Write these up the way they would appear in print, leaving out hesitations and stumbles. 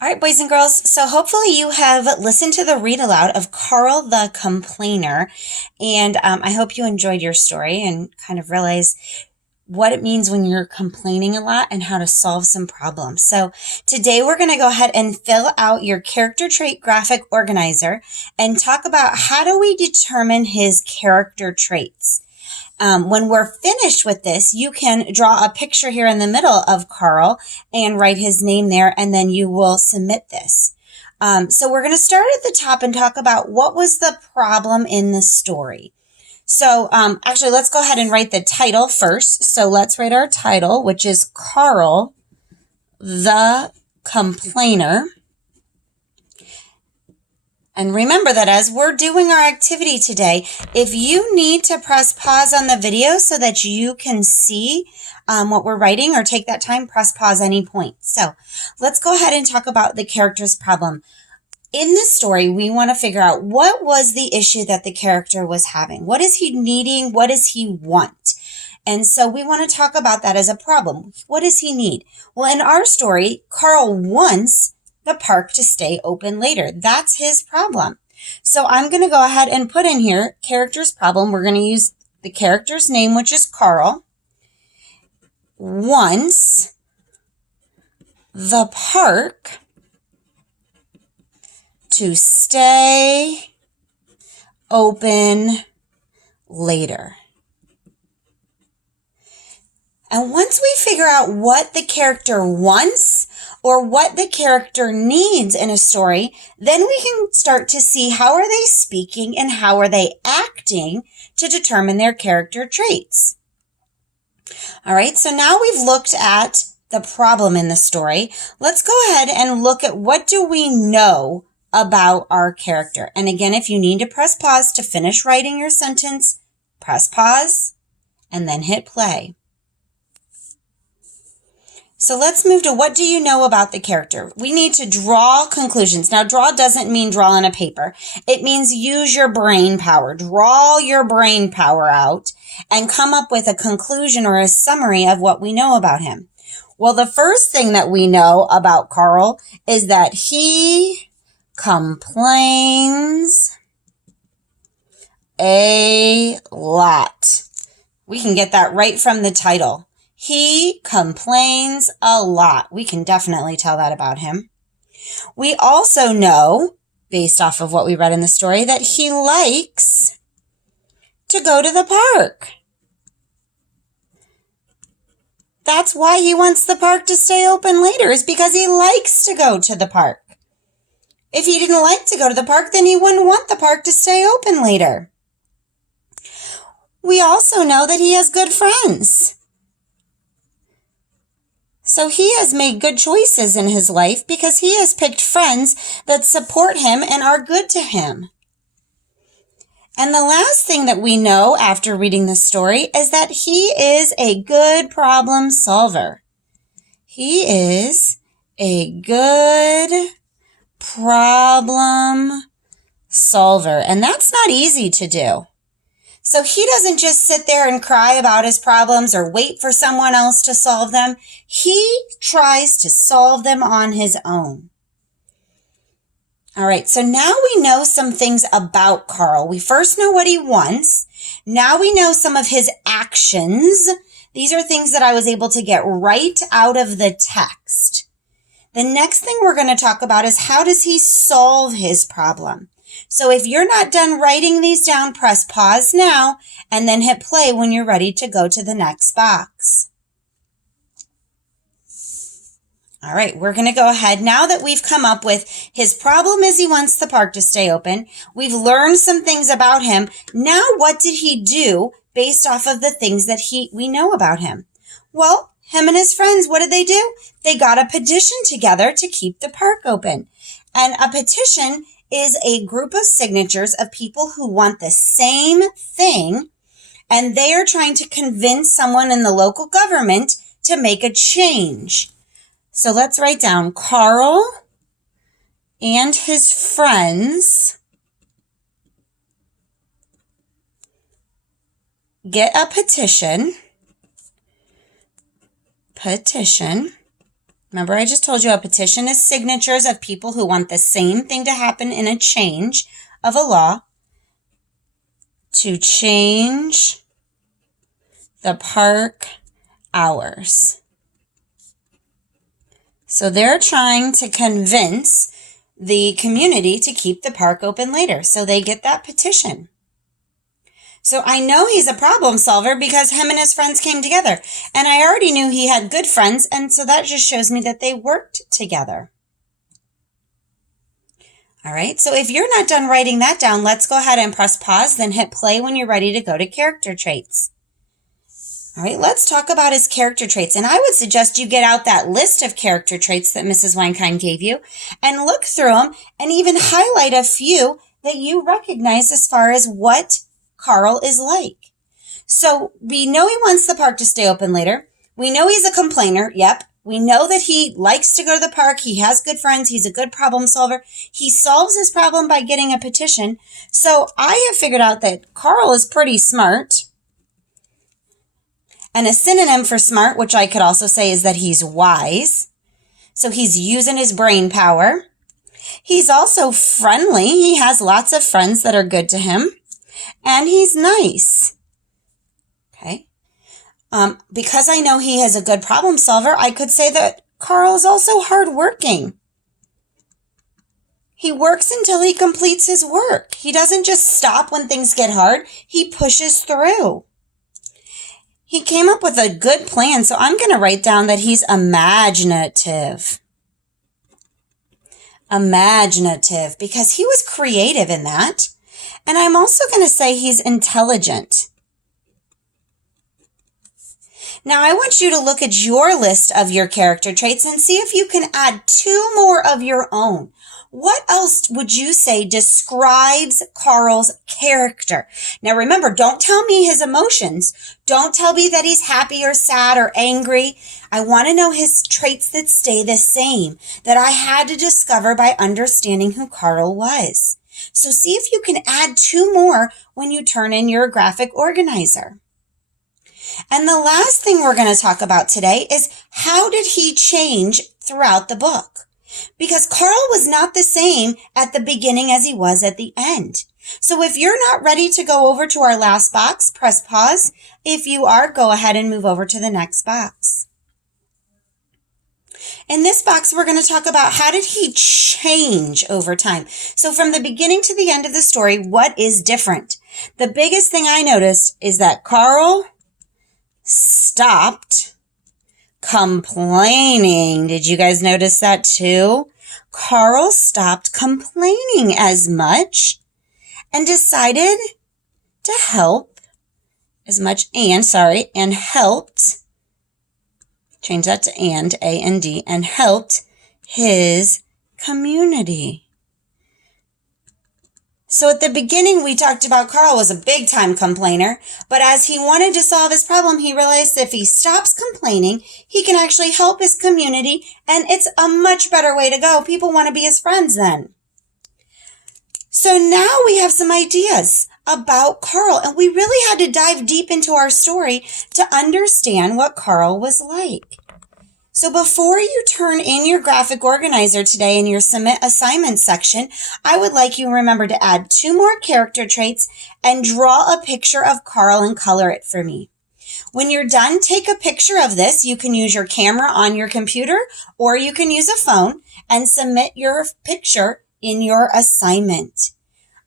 All right, boys and girls. So hopefully you have listened to the read aloud of Carl the Complainer. And I hope you enjoyed your story and kind of realize what it means when you're complaining a lot and how to solve some problems. So today we're going to go ahead and fill out your character trait graphic organizer and talk about how do we determine his character traits. When we're finished with this, you can draw a picture here in the middle of Carl and write his name there, and then you will submit this. So we're going to start at the top and talk about what was the problem in the story. So actually, let's go ahead and write the title first. So let's write our title, which is Carl the Complainer. And remember that as we're doing our activity today, if you need to press pause on the video so that you can see what we're writing or take that time, press pause any point. So let's go ahead and talk about the character's problem. In this story, we want to figure out what was the issue that the character was having. What is he needing? What does he want? And so we want to talk about that as a problem. What does he need? Well, in our story, Carl wants the park to stay open later. That's his problem. So I'm going to go ahead and put in here character's problem. We're going to use the character's name, which is Carl, wants the park to stay open later. And once we figure out what the character wants or what the character needs in a story, then we can start to see how are they speaking and how are they acting to determine their character traits. All right, so now we've looked at the problem in the story. Let's go ahead and look at what do we know about our character. And again, if you need to press pause to finish writing your sentence, press pause and then hit play. So let's move to what do you know about the character? We need to draw conclusions. Now, draw doesn't mean draw on a paper. It means use your brain power. Draw your brain power out and come up with a conclusion or a summary of what we know about him. Well, the first thing that we know about Carl is that he complains a lot. We can get that right from the title. He complains a lot. We can definitely tell that about him. We also know, based off of what we read in the story, that he likes to go to the park. That's why he wants the park to stay open later, is because he likes to go to the park. If he didn't like to go to the park, then he wouldn't want the park to stay open later. We also know that he has good friends. So he has made good choices in his life because he has picked friends that support him and are good to him. And the last thing that we know after reading the story is that he is a good problem solver. He is a good problem solver. And that's not easy to do. So he doesn't just sit there and cry about his problems or wait for someone else to solve them. He tries to solve them on his own. All right, so now we know some things about Carl. We first know what he wants. Now we know some of his actions. These are things that I was able to get right out of the text. The next thing we're going to talk about is how does he solve his problem? So if you're not done writing these down, press pause now and then hit play when you're ready to go to the next box. All right, we're going to go ahead. Now that we've come up with his problem is he wants the park to stay open. We've learned some things about him. Now what did he do based off of the things that we know about him? Well, him and his friends, what did they do? They got a petition together to keep the park open. And a petition is a group of signatures of people who want the same thing, and they are trying to convince someone in the local government to make a change. So let's write down Carl and his friends get a petition Remember, I just told you a petition is signatures of people who want the same thing to happen in a change of a law to change the park hours. So they're trying to convince the community to keep the park open later. So they get that petition. So I know he's a problem solver because him and his friends came together. And I already knew he had good friends. And so that just shows me that they worked together. All right. So if you're not done writing that down, let's go ahead and press pause, then hit play when you're ready to go to character traits. All right, let's talk about his character traits. And I would suggest you get out that list of character traits that Mrs. Weinkind gave you and look through them and even highlight a few that you recognize as far as what Carl is like. So we know he wants the park to stay open later. We know he's a complainer. Yep. We know that he likes to go to the park. He has good friends. He's a good problem solver. He solves his problem by getting a petition. So I have figured out that Carl is pretty smart. And a synonym for smart, which I could also say, is that he's wise. So he's using his brain power. He's also friendly. He has lots of friends that are good to him. And he's nice. Okay. Because I know he is a good problem solver, I could say that Carl is also hardworking. He works until he completes his work. He doesn't just stop when things get hard. He pushes through. He came up with a good plan, so I'm going to write down that he's imaginative. Imaginative, because he was creative in that. And I'm also going to say he's intelligent. Now, I want you to look at your list of your character traits and see if you can add 2 more of your own. What else would you say describes Carl's character? Now, remember, don't tell me his emotions. Don't tell me that he's happy or sad or angry. I want to know his traits that stay the same, that I had to discover by understanding who Carl was. So see if you can add 2 more when you turn in your graphic organizer. And the last thing we're going to talk about today is how did he change throughout the book? Because Carl was not the same at the beginning as he was at the end. So if you're not ready to go over to our last box, press pause. If you are, go ahead and move over to the next box. In this box, we're going to talk about how did he change over time. So from the beginning to the end of the story, what is different? The biggest thing I noticed is that Carl stopped complaining. Did you guys notice that too? Carl stopped complaining as much and decided to help and helped, change that to A-N-D, and helped his community. So at the beginning, we talked about Carl was a big time complainer, but as he wanted to solve his problem, he realized if he stops complaining, he can actually help his community, and it's a much better way to go. People want to be his friends then. So now we have some ideas about Carl, and we really had to dive deep into our story to understand what Carl was like. So before you turn in your graphic organizer today in your submit assignment section, I would like you to remember to add 2 more character traits and draw a picture of Carl and color it for me. When you're done, take a picture of this. You can use your camera on your computer or you can use a phone and submit your picture in your assignment.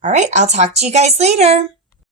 All right, I'll talk to you guys later.